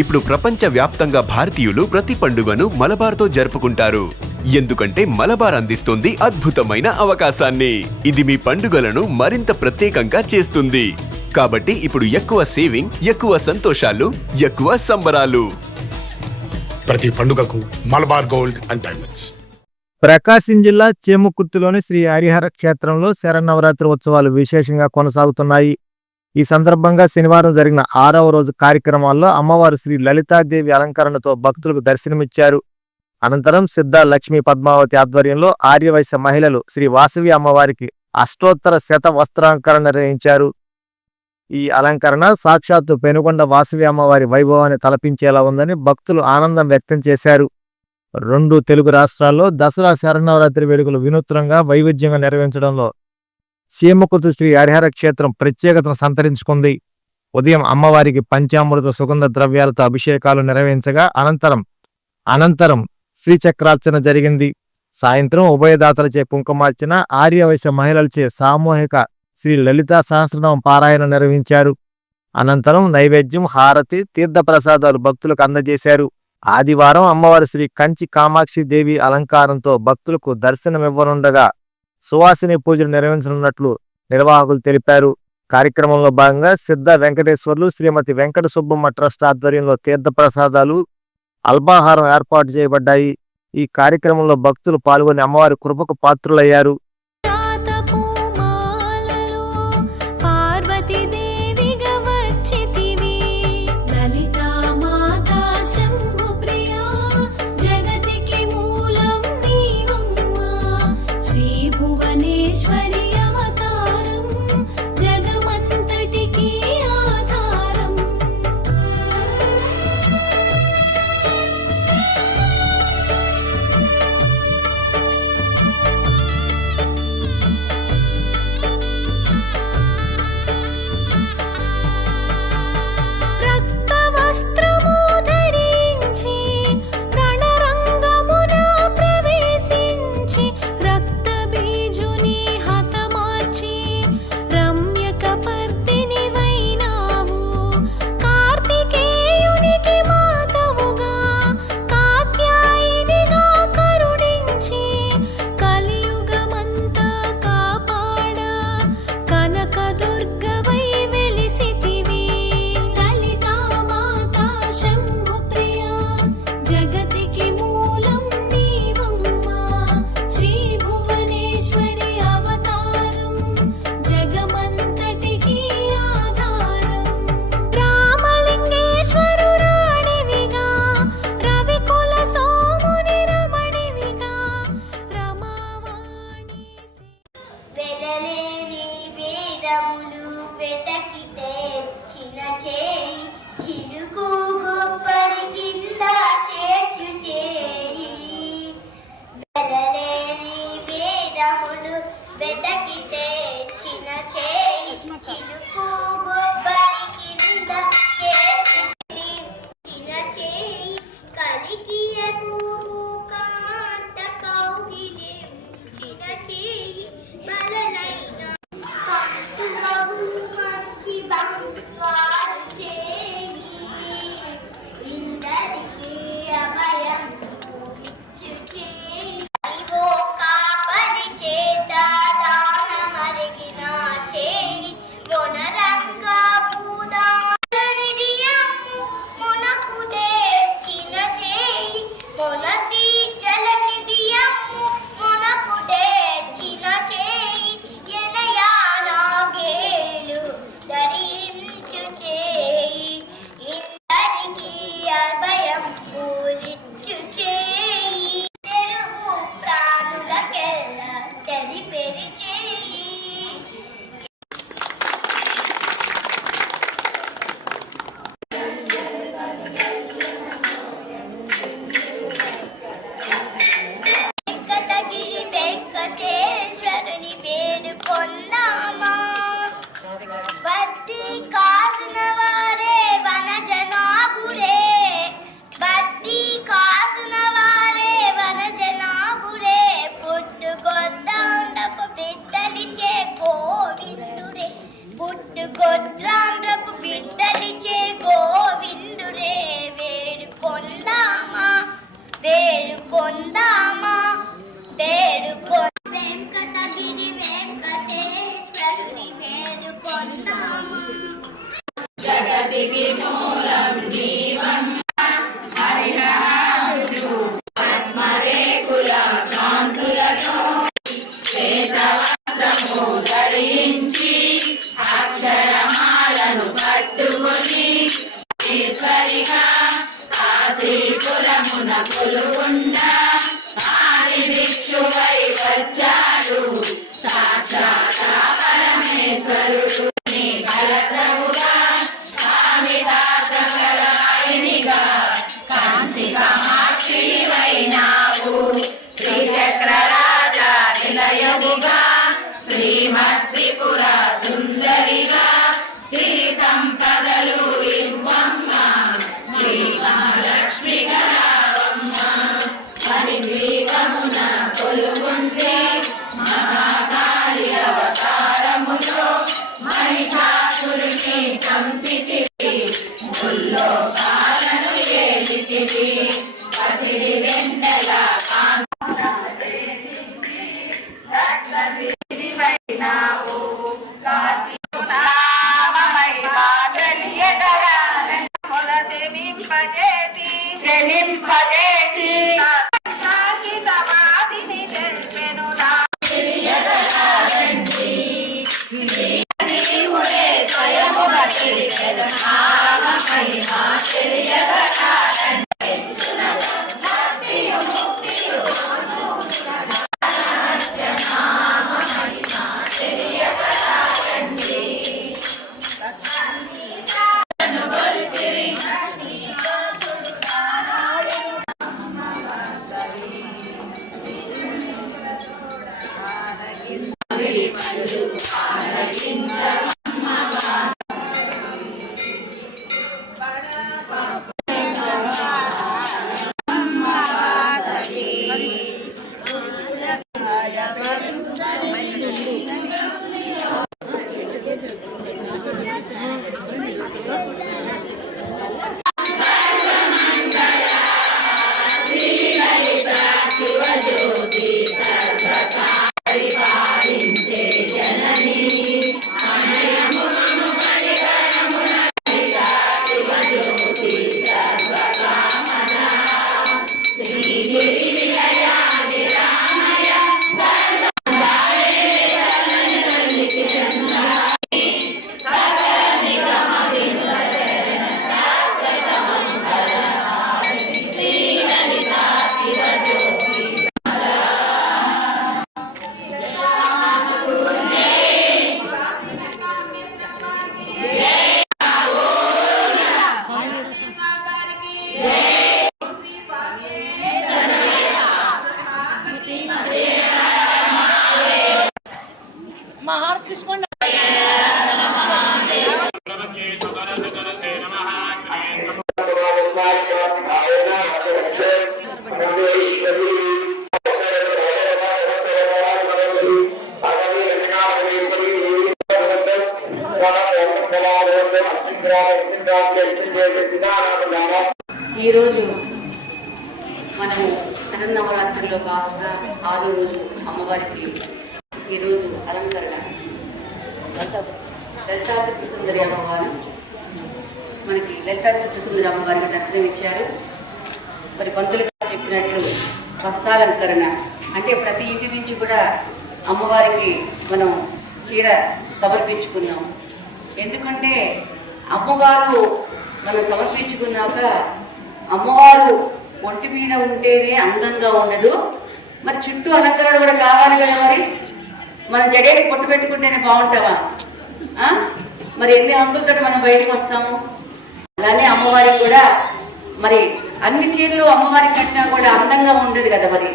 ఇప్పుడు ప్రపంచ వ్యాప్తంగా భారతీయులు ప్రతి పండుగను మలబార్తో జరుపుకుంటారు. ఎందుకంటే మలబార్ అందిస్తుంది అద్భుతమైన అవకాశాన్ని. ఇది మీ పండుగలను మరింత ప్రత్యేకంగా చేస్తుంది. కాబట్టి ఇప్పుడు ఎక్కువ సేవింగ్ ఎక్కువ సంతోషాలు ఎక్కువ సంబరాలు. ప్రతి పండుగకు Malabar gold and diamonds. Prakasam జిల్లా చేముకుర్తిలోని శ్రీ హరిహర క్షేత్రంలో శరన్నవరాత్రి ఉత్సవాలు విశేషంగా కొనసాగుతున్నాయి. ఈ సందర్భంగా శనివారం జరిగిన ఆరవ రోజు కార్యక్రమాల్లో అమ్మవారు శ్రీ లలితాదేవి అలంకరణతో భక్తులకు దర్శనమిచ్చారు. అనంతరం సిద్ధ లక్ష్మీ పద్మావతి ఆధ్వర్యంలో ఆర్యవైశ్య మహిళలు శ్రీ వాసవి అమ్మవారికి అష్టోత్తర శత వస్త్రాలంకరణ నిర్వహించారు. ఈ అలంకరణ సాక్షాత్తు పెనుగొండ వాసవి అమ్మవారి వైభవాన్ని తలపించేలా ఉందని భక్తులు ఆనందం వ్యక్తం చేశారు. రెండు తెలుగు రాష్ట్రాల్లో దసరా శరణవరాత్రి వేడుకలు వినూత్నంగా వైవిధ్యంగా నిర్వహించడంలో సీమకుర్తి శ్రీ హరిహర క్షేత్రం ప్రత్యేకతను సంతరించుకుంది. ఉదయం అమ్మవారికి పంచామృత సుగంధ ద్రవ్యాలతో అభిషేకాలు నిర్వహించగా అనంతరం అనంతరం శ్రీచక్రార్చన జరిగింది. సాయంత్రం ఉభయదాతలచే కుంకుమార్చన ఆర్యవైశ్య మహిళలచే సామూహిక శ్రీ లలితా సహస్రనామ పారాయణ నిర్వహించారు. అనంతరం నైవేద్యం హారతి తీర్థప్రసాదాలు భక్తులకు అందజేశారు. ఆదివారం అమ్మవారి శ్రీ కంచి కామాక్షి దేవి అలంకారంతో భక్తులకు దర్శనమివ్వనుండగా సువాసిని పూజలు నిర్వహించనున్నట్లు నిర్వాహకులు తెలిపారు. కార్యక్రమంలో భాగంగా సిద్ధ వెంకటేశ్వర్లు శ్రీమతి వెంకట సుబ్బమ్మ ట్రస్ట్ ఆధ్వర్యంలో తీర్థప్రసాదాలు అల్పాహారం ఏర్పాటు చేయబడ్డాయి. ఈ కార్యక్రమంలో భక్తులు పాల్గొని అమ్మవారి కృపకు పాత్రులయ్యారు. జగతికి మూలం. నీ ఈరోజు మనము శరన్నవరాత్రిలో భాగంగా ఆరో రోజు అమ్మవారికి ఈరోజు అలంకరణ. లలితా త్రిపుర సుందరి అమ్మవారు మనకి లలితా త్రిపుర సుందరి అమ్మవారికి దర్శనం ఇచ్చారు. మరి పంతులు చెప్పినట్లు వస్త్రాలంకరణ అంటే ప్రతి ఇంటి నుంచి కూడా అమ్మవారికి మనం చీర సమర్పించుకున్నాం. ఎందుకంటే అమ్మవారు మనం సమర్పించుకున్నాక అమ్మవారు ఒంటి మీద ఉంటేనే అందంగా ఉండదు. మరి చుట్టూ అలంకరణ కూడా కావాలి కదా మరి? మనం జడేసి పొట్టు పెట్టుకుంటేనే బాగుంటావా? ఆ? మరి ఎన్ని అంకులతో మనం బయటకు వస్తాము? అలానే అమ్మవారికి కూడా మరి అన్ని చీరలు అమ్మవారికి కట్టినా కూడా అందంగా ఉండదు కదా మరి?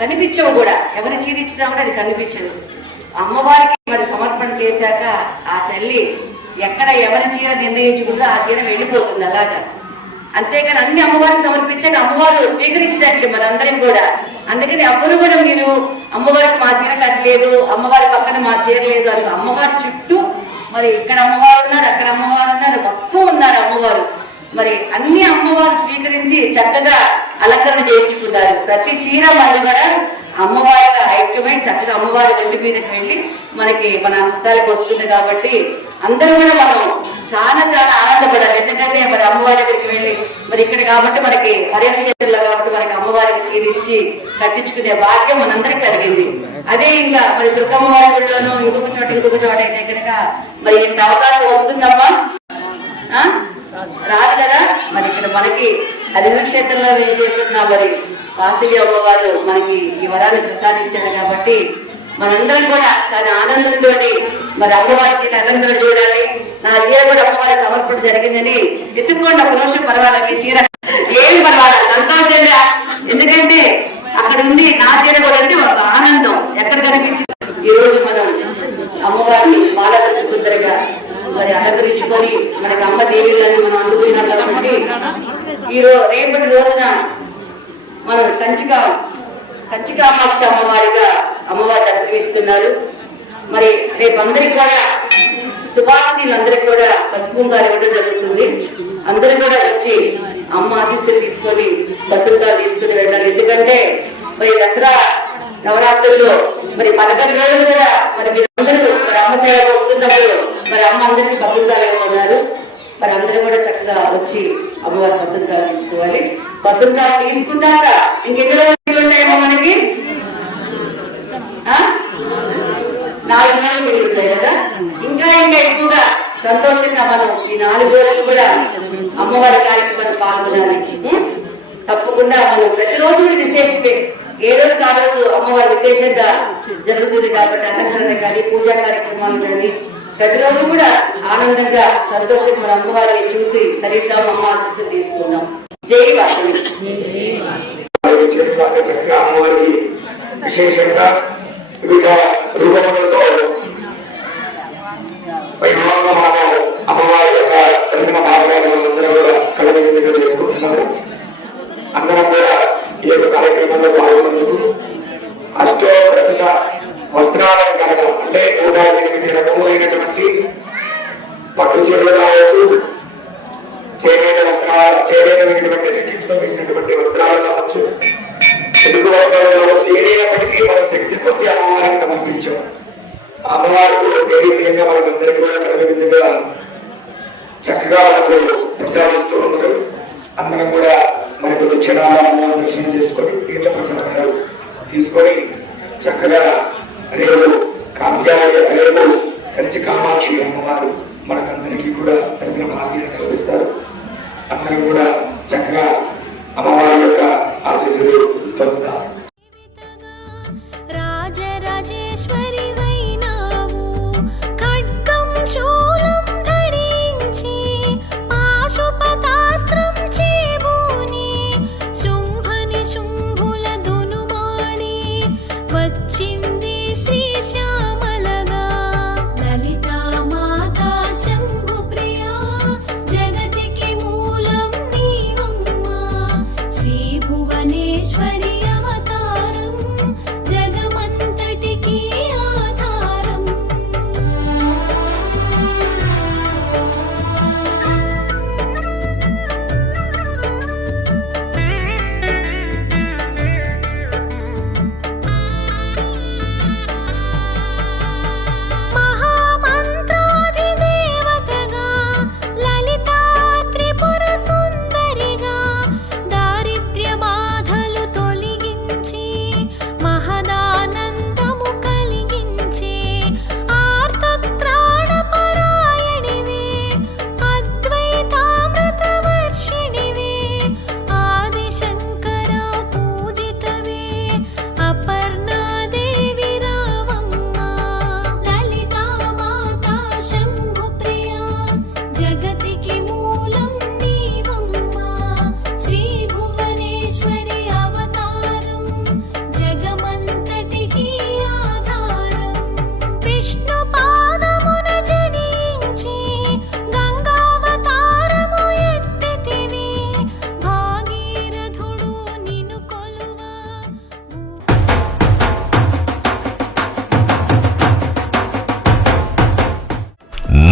కనిపించవు కూడా. ఎవరి చీర ఇచ్చినా కూడా అది కనిపించదు. అమ్మవారికి మరి సమర్పణ చేశాక ఆ తల్లి ఎక్కడ ఎవరి చీర నిర్ణయించుకుంటుందో ఆ చీర వెళ్ళిపోతుంది అలాగా. అంతేగాని అన్ని అమ్మవారికి సమర్పించాక అమ్మవారు స్వీకరించినట్లు మరి కూడా. అందుకని అప్పుడు కూడా మీరు అమ్మవారికి మా చీర కట్టలేదు అమ్మవారి పక్కన మా చీర లేదు అని అమ్మవారి చుట్టూ మరి ఇక్కడ అమ్మవారు ఉన్నారు అక్కడ అమ్మవారు ఉన్నారు మొత్తం ఉన్నారు అమ్మవారు. మరి అన్ని అమ్మవారు స్వీకరించి చక్కగా అలంకరణ చేయించుకున్నారు. ప్రతి చీర వాళ్ళు కూడా అమ్మవారి ఐక్యమై చక్కగా అమ్మవారి ఒంటి మీదకి వెళ్ళి మనకి మన హస్తాలకు వస్తుంది కాబట్టి అందరూ కూడా మనం చాలా చాలా ఆనందపడాలి. ఎందుకంటే మరి అమ్మవారి దగ్గరికి వెళ్ళి మరి ఇక్కడ కాబట్టి మనకి హరిక్షేత్రంలో కాబట్టి మనకి అమ్మవారికి చీరించి కట్టించుకునే భాగ్యం మనందరికి కలిగింది. అదే ఇంకా మరి దుర్గమ్మవారి గుడిలోనూ ఇంకొక చోట ఇంకొక చోట అయితే కనుక మరి ఇంత అవకాశం వస్తుందమ్మా. ఆ? రాదు కదా? మరి ఇక్కడ మనకి హరిక్షేత్రంలో క్షేత్రంలో చేస్తున్నా మరి వాసవి అమ్మవారు మనకి ఈ వరాన్ని ప్రసాదించారు కాబట్టి మనందరం కూడా చాలా ఆనందంతో మరి అమ్మవారి చీర అలంకరణ చూడాలి నా చీర కూడా అమ్మవారి సమర్పణ జరిగిందని ఎత్తుక్కోండి ఒక నిమిషం పర్వాలేదు మీ చీర. ఏం పర్వాలేదు సంతోషంగా. ఎందుకంటే అక్కడ ఉంది నా చీర కూడా అంటే ఒక ఆనందం. ఎక్కడ కనిపించింది? ఈ రోజు మనం అమ్మవారిని బాలకృష్ణ సుందరిగా మరి అలంకరించుకొని మనకి అమ్మ దేవీలని మనం అందుకున్నాం కాబట్టి ఈ రోజు రేపటి రోజున మనం కంచిగా కంచికామాక్షి అమ్మవారిగా అమ్మవారు దర్శనమిస్తున్నారు. మరి రేపు అందరికి కూడా సుభాషిణీలందరికీ కూడా పసుపుంగాలు ఇవ్వడం జరుగుతుంది. అందరూ కూడా వచ్చి అమ్మ ఆశీస్సులు తీసుకొని పసుపుంగాలు తీసుకుని వెళ్ళాలి. ఎందుకంటే మరి దసరా నవరాత్రుల్లో మరి పదకొండు రోజులు కూడా మరి మీరందరూ మరి అమ్మ సేవకు వస్తున్నప్పుడు మరి అమ్మ అందరికీ పసుపుంగాలు ఇవ్వమన్నారు. మరి అందరూ కూడా చక్కగా వచ్చి అమ్మవారి వసంతాలు తీసుకోవాలి. వసంతాలు తీసుకున్నాక ఇంకెన్ని రోజులు ఉంటాయేమో మనకి? నాలుగు నెలలు మిగులుతాయి కదా? ఇంకా ఇంకా ఎక్కువగా సంతోషంగా మనం ఈ నాలుగు రోజులు కూడా అమ్మవారి కార్యక్రమాన్ని పాల్గొనాలి. తప్పకుండా మనం ప్రతిరోజు విశేషమే. ఏ రోజు ఆ రోజు అమ్మవారి విశేషంగా జరుగుతుంది కాబట్టి అలంకరణ కానీ పూజా కార్యక్రమాలు కానీ ప్రతిరోజు కూడా ఆనందంగా సంతోషంగా మన అమ్మవారిని చూసి తరిద్దాం అమ్మ ఆశీస్సులు తీసుకుందాం. జై వాసవి. చక్కగా అమ్మవారికి విశేషంగా వివిధ రూపములతో వైభవంగా మనము అమ్మవారి యొక్క దర్శన భాగాలను అందరం కూడా కలవిగా చేసుకుంటున్నాము అందరం కూడా ఈ యొక్క కార్యక్రమంలో పాల్గొన్నందుకు అష్టో దర్శన వస్త్రాలంకరణ అంటే నూట ఎనిమిది రకములైనటువంటి పట్టు చీరలు కావచ్చు చేనేత వస్త్రాలు చేనేతమైనటువంటి రుచితో వేసినటువంటి వస్త్రాలు కావచ్చు తెలుగు వస్త్రాలు కావచ్చు ఏదైనప్పటికీ మన శక్తి కొద్ది అమ్మవారికి సమర్పించాం. అమ్మవారికి దేవీయంగా మనకందరికీ కూడా కడల విధంగా చక్కగా మనకు ప్రసాదిస్తూ ఉన్నారు. అందరం కూడా మరి కొద్ది క్షణాల అమ్మవారిని దర్శనం చేసుకొని తీర్థ ప్రసాదాలు తీసుకొని చక్కగా రేపు కాంతికాయ రేపు కంచి కామాక్షి అమ్మవారు మనకందరికీ కూడా ప్రజల భాగ్యాన్ని కల్పిస్తారు అందరూ కూడా చక్కగా అమ్మవారి యొక్క ఆశీస్సులు పొందుతాం Rajarajeshwari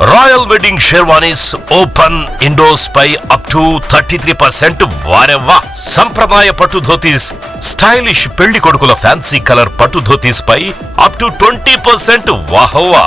Royal wedding sherwanis open indos pi up to thirty three percent వారెవ్వా. సంప్రదాయ పట్టు ధోతీస్ స్టైలిష్ పెళ్ళి కొడుకుల ఫ్యాన్సీ కలర్ పట్టు ధోతీస్ పై అప్ టు ట్వంటీ పర్సెంట్ వాహవ్వా.